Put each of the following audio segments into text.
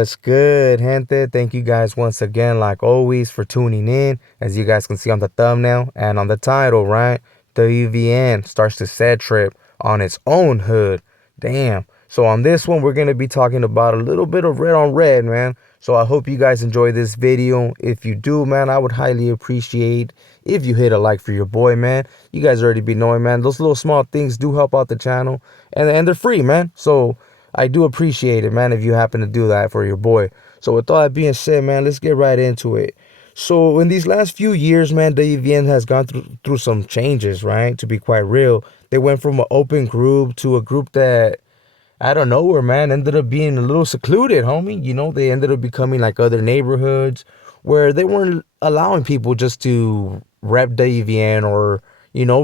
What's good, gente? Thank you guys once again, like always, for tuning in. As you guys can see on the thumbnail and on the title, right? WVN starts to set trip on its own hood. Damn. So on this one, we're going to be talking about a little bit of red on red, man. So I hope you guys enjoy this video. If you do, man, I would highly appreciate if you hit a like for your boy, man. You guys already be knowing, man. Those little small things do help out the channel. And they're free, man. So I do appreciate it, man, if you happen to do that for your boy. So with all that being said, man, let's get right into it. So in these last few years, man, WVN has gone through some changes, right? To be quite real. They went from an open group to a group that, out of nowhere, man, ended up being a little secluded, homie. You know, they ended up becoming like other neighborhoods where they weren't allowing people just to rep WVN or,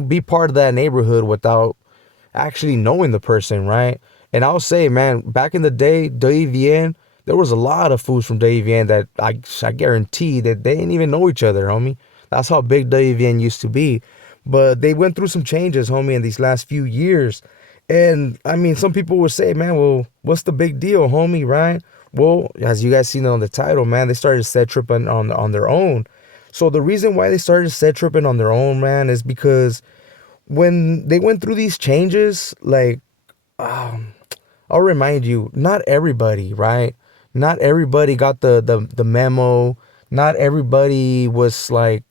be part of that neighborhood without actually knowing the person, right? And I'll say, man, back in the day, WVN, there was a lot of fools from WVN that I guarantee that they didn't even know each other, homie. That's how big WVN used to be. But they went through some changes, homie, in these last few years. And I mean, some people would say, man, well, what's the big deal, homie, right? Well, as you guys seen on the title, man, they started set tripping on their own. So the reason why they started set tripping on their own, man, is because when they went through these changes, like, um, I'll remind you, not everybody, right? Not everybody got the memo. Not everybody was like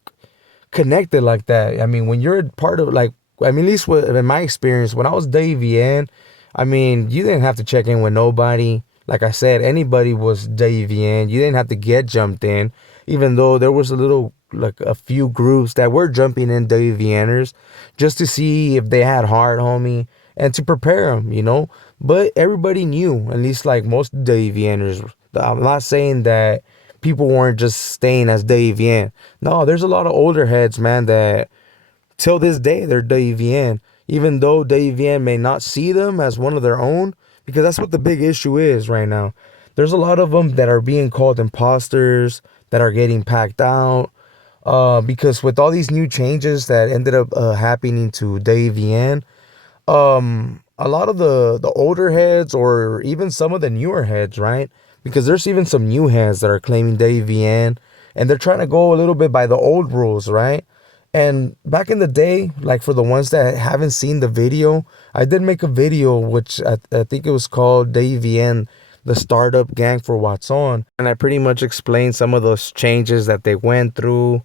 connected like that. I mean, when you're a part of like, I mean, at least in my experience, when I was WVN, I mean, you didn't have to check in with nobody. Like I said, anybody was WVN. You didn't have to get jumped in, even though there was a little, like a few groups that were jumping in WVNers just to see if they had heart, homie, and to prepare them, But everybody knew, at least like most WVNers. I'm not saying that people weren't just staying as WVN. No, there's a lot of older heads, man, that till this day they're WVN, even though WVN may not see them as one of their own, because that's what the big issue is right now. There's a lot of them that are being called imposters, that are getting packed out, because with all these new changes that ended up happening to WVN, a lot of the older heads or even some of the newer heads, right? Because there's even some new heads that are claiming WVN and they're trying to go a little bit by the old rules, right? And back in the day, like for the ones that haven't seen the video, I did make a video which I think it was called WVN, the startup gang for What's On, and I pretty much explained some of those changes that they went through.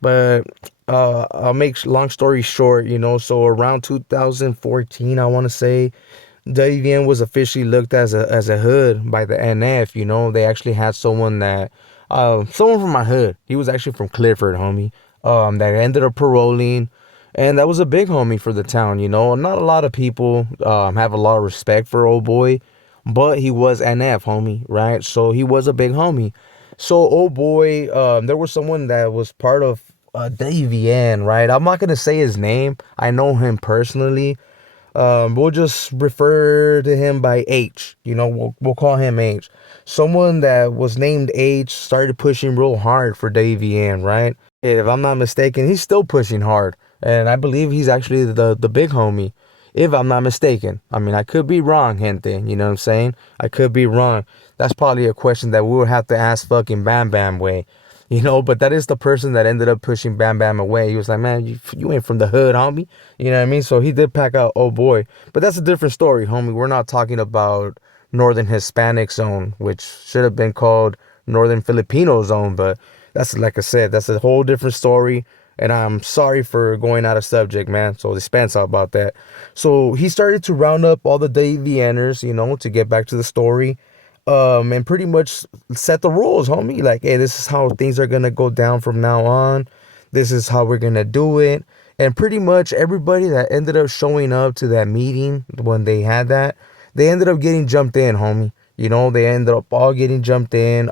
But I'll make long story short, so around 2014, I want to say, WVN was officially looked as a hood by the NF. They actually had someone from my hood. He was actually from Clifford, homie. That ended up paroling, and that was a big homie for the town. Not a lot of people have a lot of respect for old boy, but he was NF, homie, right? So he was a big homie. So old boy, there was someone that was part of WVN, right? I'm not gonna say his name. I know him personally. We'll just refer to him by H. We'll call him H. Someone that was named H started pushing real hard for WVN, right? If I'm not mistaken, he's still pushing hard, and I believe he's actually the big homie. If I'm not mistaken, I mean, I could be wrong, gente. You know what I'm saying? I could be wrong. That's probably a question that we would have to ask fucking Bam Bam way. But that is the person that ended up pushing Bam Bam away. He was like, man, you ain't from the hood, homie. You know what I mean? So he did pack out, oh boy. But that's a different story, homie. We're not talking about Northern Hispanic Zone, which should have been called Northern Filipino Zone. But that's, like I said, that's a whole different story. And I'm sorry for going out of subject, man. So dispense about that. So he started to round up all the WVNers, to get back to the story. And pretty much set the rules, homie. Like, hey, this is how things are gonna go down from now on. This is how we're gonna do it. And pretty much everybody that ended up showing up to that meeting when they had that, they ended up getting jumped in, homie. They ended up all getting jumped in.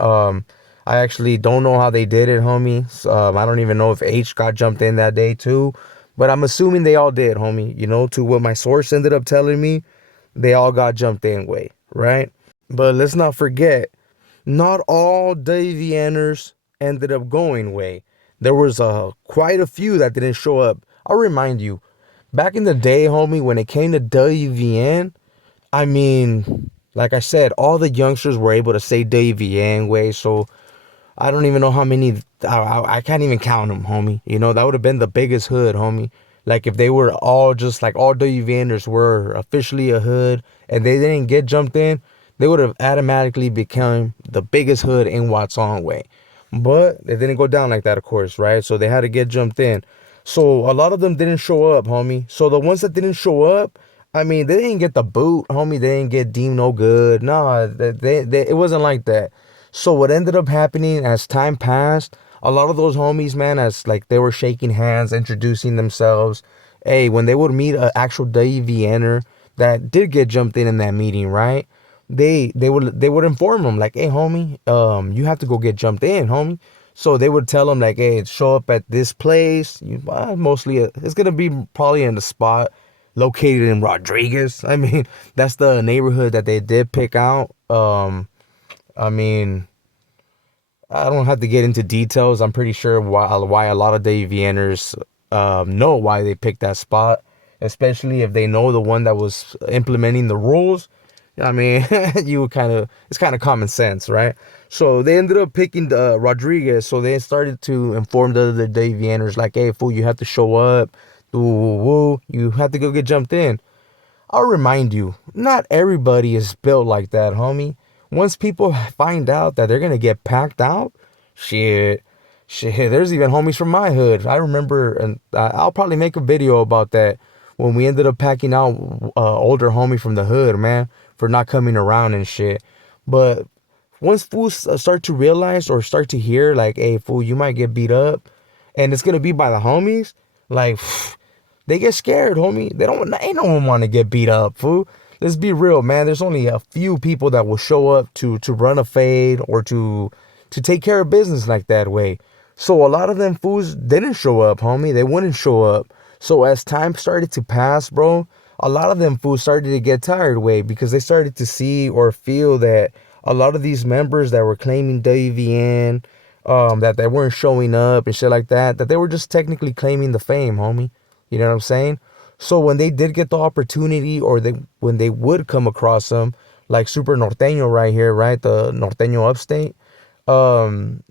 I actually don't know how they did it, homie. I don't even know if H got jumped in that day too, but I'm assuming they all did, homie. To what my source ended up telling me, they all got jumped in way, right? But let's not forget, not all WVNers ended up going way. There was quite a few that didn't show up. I'll remind you, back in the day, homie, when it came to WVN, I mean, Like I said, all the youngsters were able to say Davy way. So I don't even know how many. I can't even count them, homie. You know, that would have been the biggest hood, homie. Like if they were all just like all WVNers were officially a hood and they didn't get jumped in, they would have automatically become the biggest hood in Watson way. But it didn't go down like that, of course, right? So they had to get jumped in. So a lot of them didn't show up, homie. So the ones that didn't show up, I mean, they didn't get the boot, homie. They didn't get deemed no good. Nah, it wasn't like that. So what ended up happening as time passed, a lot of those homies, man, as like they were shaking hands, introducing themselves. Hey, when they would meet an actual WVNer that did get jumped in that meeting, right? They would inform them like, hey, homie, you have to go get jumped in, homie. So they would tell them like, hey, show up at this place. Mostly, it's gonna be probably in the spot located in Rodriguez. I mean, that's the neighborhood that they did pick out. I mean, I don't have to get into details. I'm pretty sure why a lot of WVNers know why they picked that spot, especially if they know the one that was implementing the rules. I mean, it's kind of common sense, right? So they ended up picking the Rodriguez. So they started to inform the other WVNers like, hey, fool, you have to show up. Woo, woo, woo. You have to go get jumped in. I'll remind you, not everybody is built like that, homie. Once people find out that they're gonna get packed out, shit, shit. There's even homies from my hood. I remember, and I'll probably make a video about that when we ended up packing out older homie from the hood, man, for not coming around and shit. But once fools start to realize or start to hear, like, hey, fool, you might get beat up, and it's gonna be by the homies, like. They get scared, homie. Ain't no one want to get beat up, fool. Let's be real, man. There's only a few people that will show up to run a fade or to take care of business like that way. So a lot of them fools didn't show up, homie. They wouldn't show up. So as time started to pass, bro, a lot of them fools started to get tired way because they started to see or feel that a lot of these members that were claiming WVN, that they weren't showing up and shit like that, that they were just technically claiming the fame, homie. You know what I'm saying? So when they did get the opportunity, or when they would come across them, like Super Norteño right here, right, the Norteño upstate, um,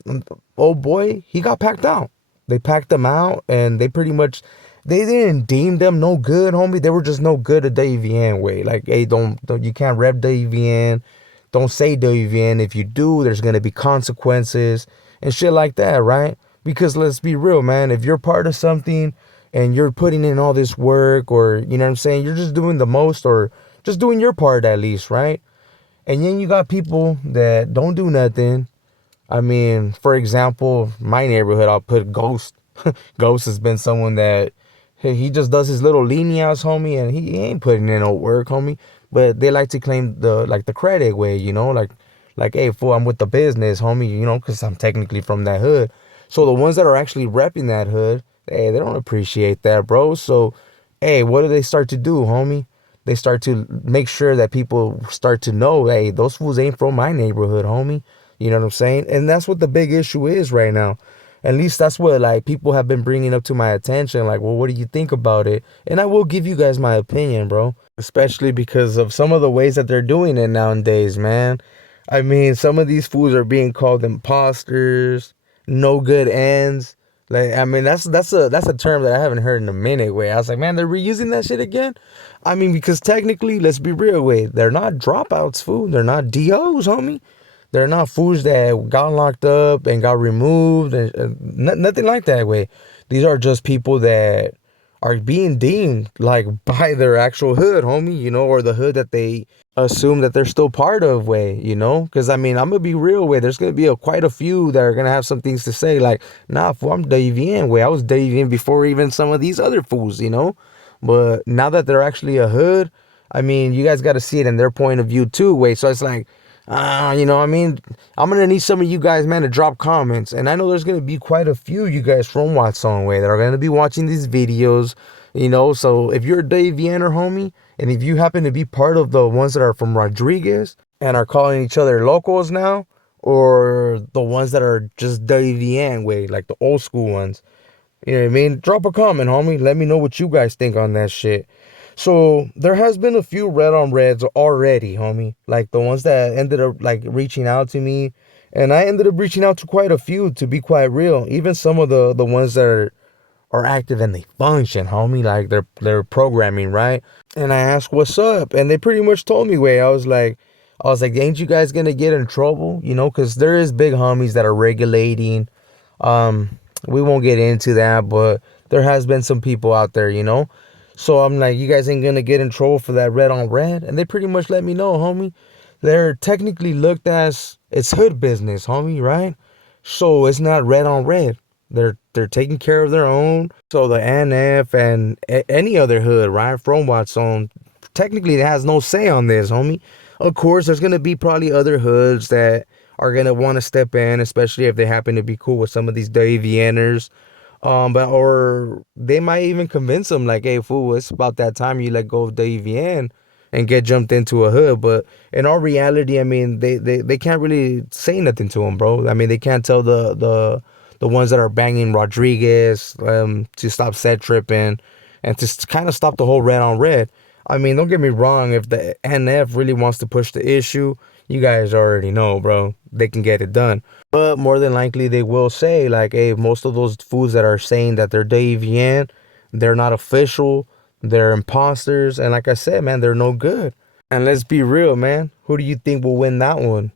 oh boy, he got packed out. They packed him out, and they didn't deem them no good, homie. They were just no good at WVN way. Like, hey, don't you can't rep WVN. Don't say WVN. If you do, there's gonna be consequences and shit like that, right? Because let's be real, man. If you're part of something and you're putting in all this work, or you know what I'm saying, you're just doing the most, or just doing your part at least, right? And then you got people that don't do nothing. I mean, for example, my neighborhood, I'll put Ghost. Ghost has been someone that he just does his little líneas, homie, and he ain't putting in no work, homie. But they like to claim the credit way, you know, like, hey, fool, I'm with the business, homie, you know, because I'm technically from that hood. So the ones that are actually repping that hood, hey, they don't appreciate that, bro. So, hey, what do they start to do, homie? They start to make sure that people start to know, hey, those fools ain't from my neighborhood, homie. You know what I'm saying? And that's what the big issue is right now. At least that's what like people have been bringing up to my attention. Like, well, what do you think about it? And I will give you guys my opinion, bro. Especially because of some of the ways that they're doing it nowadays, man. I mean, some of these fools are being called imposters, no good ends. Like, I mean, that's a term that I haven't heard in a minute. Way I was like, man, they're reusing that shit again. I mean, because technically, let's be real, way they're not dropouts, fool. They're not DOs, homie. They're not fools that got locked up and got removed, and nothing like that way. These are just people that are being deemed like by their actual hood, homie, you know, or the hood that they assume that they're still part of way, you know? Because I mean, I'm gonna be real way. There's gonna be quite a few that are gonna have some things to say, like, nah, fool, I'm WVN way. I was WVN before even some of these other fools, you know? But now that they're actually a hood, I mean, you guys got to see it in their point of view too, way. So it's like, you know, I mean, I'm gonna need some of you guys, man, to drop comments, and I know there's gonna be quite a few you guys from Watson Way that are gonna be watching these videos, you know. So if you're a Dave Vienner homie, and if you happen to be part of the ones that are from Rodriguez and are calling each other Loco'S now, or the ones that are just Dave Vienn way, like the old school ones, you know what I mean? Drop a comment, homie. Let me know what you guys think on that shit. So there has been a few red on reds already, homie. Like the ones that ended up like reaching out to me, and I ended up reaching out to quite a few to be quite real. Even some of the ones that are active and they function, homie. Like they're programming, right? And I asked what's up, and they pretty much told me, "Way." I was like, ain't you guys gonna get in trouble? You know, because there is big homies that are regulating. We won't get into that, but there has been some people out there, you know. So I'm like, you guys ain't gonna get in trouble for that red on red, and they pretty much let me know, homie. They're technically looked as it's hood business, homie, right? So it's not red on red. They're taking care of their own. So the NF and any other hood, right, from Watson, technically it has no say on this, homie. Of course, there's gonna be probably other hoods that are gonna want to step in, especially if they happen to be cool with some of these Davianers. But or they might even convince them like, hey, fool, it's about that time you let go of the EVN and get jumped into a hood. But in all reality, I mean, they can't really say nothing to them, bro. I mean, they can't tell the ones that are banging Rodriguez to stop set tripping and to kind of stop the whole red on red. I mean, don't get me wrong. If the NF really wants to push the issue, you guys already know, bro. They can get it done. But more than likely, they will say, like, hey, most of those foods that are saying that they're Davian, they're not official, they're imposters. And like I said, man, they're no good. And let's be real, man. Who do you think will win that one?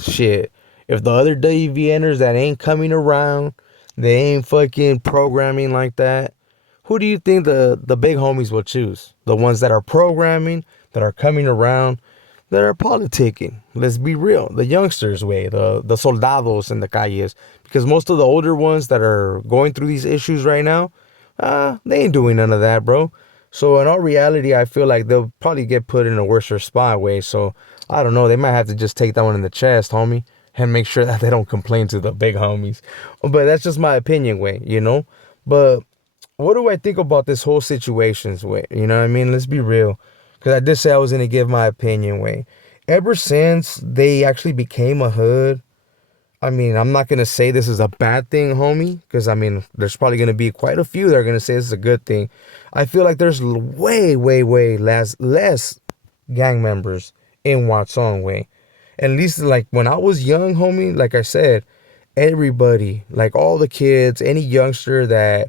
Shit. If the other Davianers that ain't coming around, they ain't fucking programming like that, who do you think the big homies will choose? The ones that are programming, that are coming around, that are politicking. Let's be real. The youngsters way, the soldados in the calles. Because most of the older ones that are going through these issues right now, they ain't doing none of that, bro. So in all reality, I feel like they'll probably get put in a worse spot way. So I don't know. They might have to just take that one in the chest, homie, and make sure that they don't complain to the big homies. But that's just my opinion way, you know. But what do I think about this whole situation's way? You know what I mean? Let's be real. Because I did say I was going to give my opinion way. Ever since they actually became a hood, I mean, I'm not going to say this is a bad thing, homie. Because, I mean, there's probably going to be quite a few that are going to say this is a good thing. I feel like there's way, way, way less gang members in Watson way. At least, like, when I was young, homie, like I said, everybody, like all the kids, any youngster that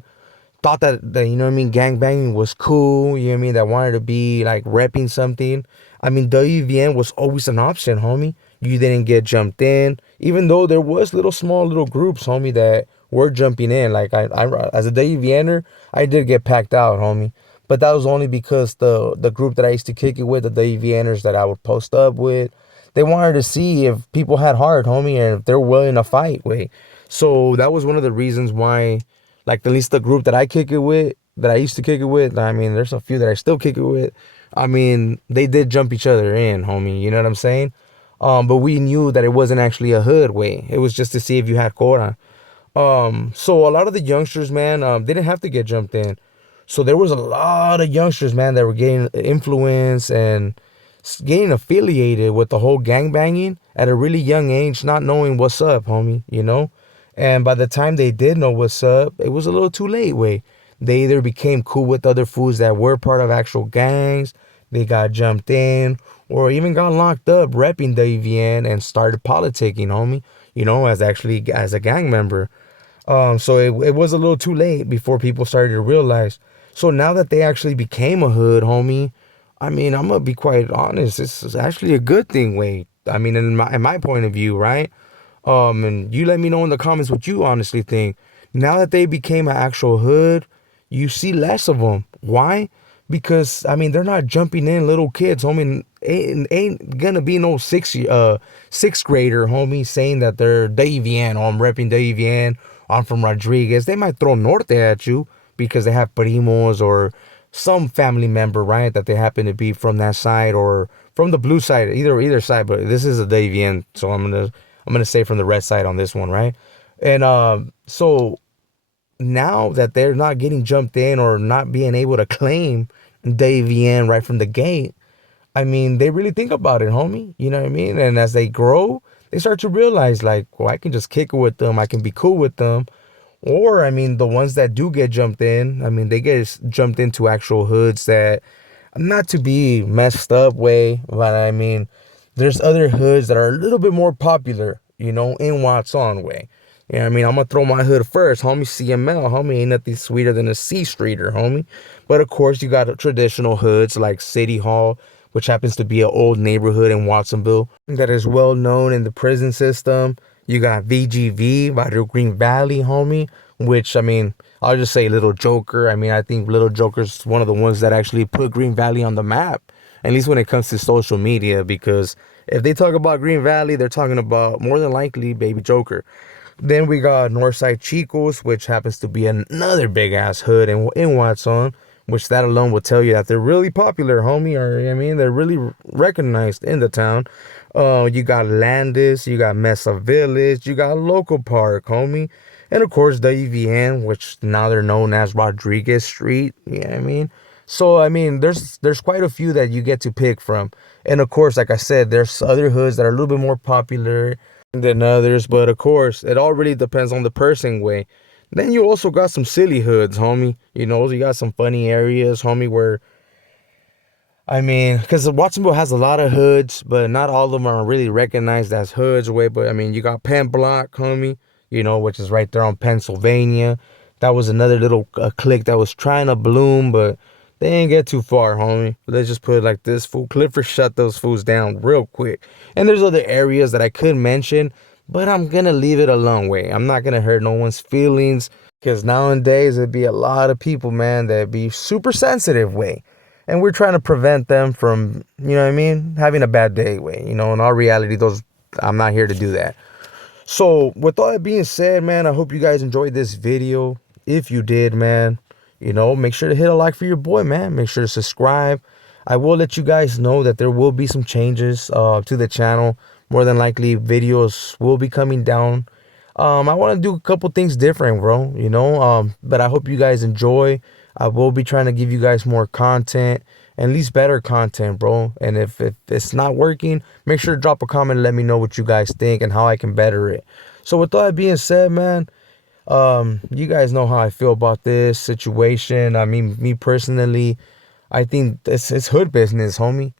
thought that you know what I mean, gang banging was cool, you know what I mean, that wanted to be like repping something. I mean, WVN was always an option, homie. You didn't get jumped in, even though there was little small little groups, homie, that were jumping in. Like I as a WVNer, I did get packed out, homie. But that was only because the group that I used to kick it with, the WVNers that I would post up with, they wanted to see if people had heart, homie, and if they're willing to fight, wait. So that was one of the reasons why, like at least the group that I kick it with, that I used to kick it with. I mean, there's a few that I still kick it with. I mean, they did jump each other in, homie. You know what I'm saying? But we knew that it wasn't actually a hood way. It was just to see if you had Cora. So a lot of the youngsters, man, they didn't have to get jumped in. So there was a lot of youngsters, man, that were getting influence and getting affiliated with the whole gang banging at a really young age, not knowing what's up, homie, you know? And by the time they did know what's up, it was a little too late, way. They either became cool with other fools that were part of actual gangs, they got jumped in, or even got locked up repping the EVN and started politicking, homie, you know, as a gang member. So it was a little too late before people started to realize. So now that they actually became a hood, homie, I mean, I'm gonna be quite honest. This is actually a good thing, Wade. I mean, in my point of view, right? And you let me know in the comments what you honestly think. Now that they became an actual hood, you see less of them. Why? Because I mean, they're not jumping in little kids, homie. Ain't gonna be no sixth grader, homie, saying that they're Davian, or I'm repping Davian, I'm from Rodriguez. They might throw Norte at you because they have primos or some family member, right? That they happen to be from that side or from the blue side, either side. But this is a Davian, so I'm gonna say from the red side on this one, right? And so now that they're not getting jumped in or not being able to claim Davian right from the gate, I mean, they really think about it, homie. You know what I mean? And as they grow, they start to realize, like, well, I can just kick it with them. I can be cool with them. Or, I mean, the ones that do get jumped in, I mean, they get jumped into actual hoods that, not to be messed up way, but I mean, there's other hoods that are a little bit more popular, in Watson way. I mean, I'm gonna throw my hood first, homie. CML, homie, ain't nothing sweeter than a C streeter, homie. But of course, you got traditional hoods like City Hall, which happens to be an old neighborhood in Watsonville that is well known in the prison system. You got VGV, Varrio Green Valley, homie, which I mean, I'll just say Little Joker. I mean, I think Little Joker's one of the ones that actually put Green Valley on the map, at least when it comes to social media, because if they talk about Green Valley, they're talking about more than likely Baby Joker. Then we got Northside Chicos, which happens to be another big ass hood in Watson, which that alone will tell you that they're really popular, homie. Or I mean, they're really recognized in the town. You got Landis, you got Mesa Village, you got Local Park, homie. And of course, WVN, which now they're known as Rodriguez Street. I mean? So, I mean, there's quite a few that you get to pick from. And of course, like I said, there's other hoods that are a little bit more popular than others. But of course, it all really depends on the person way. Then you also got some silly hoods, homie. You got some funny areas, homie, where I mean, because Watsonville has a lot of hoods, but not all of them are really recognized as hoods. Way, but I mean, you got Penn Block, homie, which is right there on Pennsylvania. That was another little clique that was trying to bloom, but they ain't get too far, homie. Let's just put it like this: fool Clifford shut those fools down real quick. And there's other areas that I could mention, but I'm gonna leave it alone. Way, I'm not gonna hurt no one's feelings, because nowadays it'd be a lot of people, man, that be super sensitive. Way, and we're trying to prevent them from, what I mean, having a bad day. Way, in all reality, those I'm not here to do that. So with all that being said, man, I hope you guys enjoyed this video. If you did, man, make sure to hit a like for your boy, man. Make sure to subscribe. I will let you guys know that there will be some changes to the channel. More than likely, videos will be coming down. I want to do a couple things different, bro. But I hope you guys enjoy. I will be trying to give you guys more content, at least better content, bro. And if it's not working, make sure to drop a comment and let me know what you guys think and how I can better it. So with all that being said, man, you guys know how I feel about this situation. I mean, me personally, I think it's hood business, homie.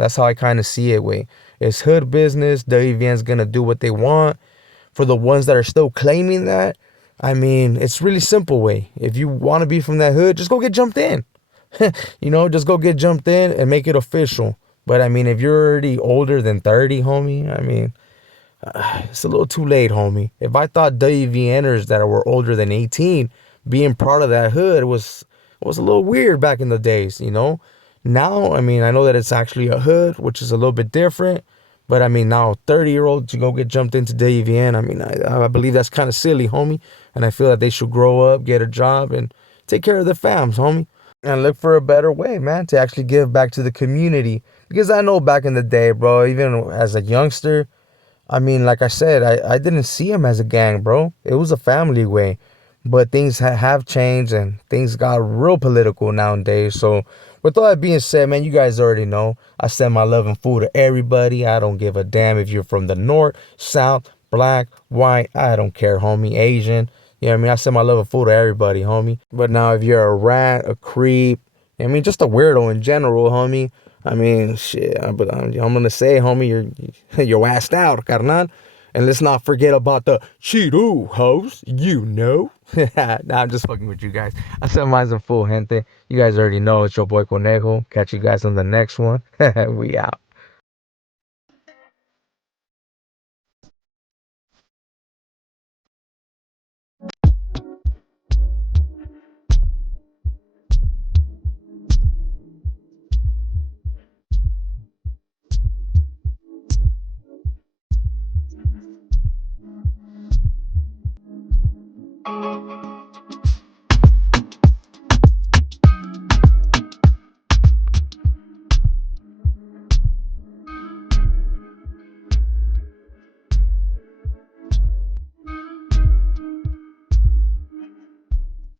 That's how I kind of see it. Way, it's hood business. WVN's gonna do what they want. For the ones that are still claiming that, I mean, it's really simple. Way, if you want to be from that hood, just go get jumped in. Just go get jumped in and make it official. But I mean, if you're already older than 30, homie, I mean, it's a little too late, homie. If I thought WVNers that were older than 18 being part of that hood was a little weird back in the days. Now, I mean, I know that it's actually a hood, which is a little bit different. But I mean, now 30-year-olds to go get jumped into WVN, I mean, I believe that's kind of silly, homie. And I feel that they should grow up, get a job, and take care of their fams, homie. And look for a better way, man, to actually give back to the community. Because I know back in the day, bro, even as a youngster, I mean, like I said, I didn't see him as a gang, bro. It was a family way. But things have changed and things got real political nowadays. So, with all that being said, man, you guys already know I send my love and food to everybody. I don't give a damn if you're from the north, south, black, white. I don't care, homie. Asian. You know what I mean? I send my love and food to everybody, homie. But now, if you're a rat, a creep, I mean, just a weirdo in general, homie. I mean, shit. But I'm gonna say, homie, you're assed out, carnal. And let's not forget about the Cheeto host, Nah, I'm just fucking with you guys. I said mine's in full, gente. You guys already know it's your boy Conejo. Catch you guys on the next one. We out.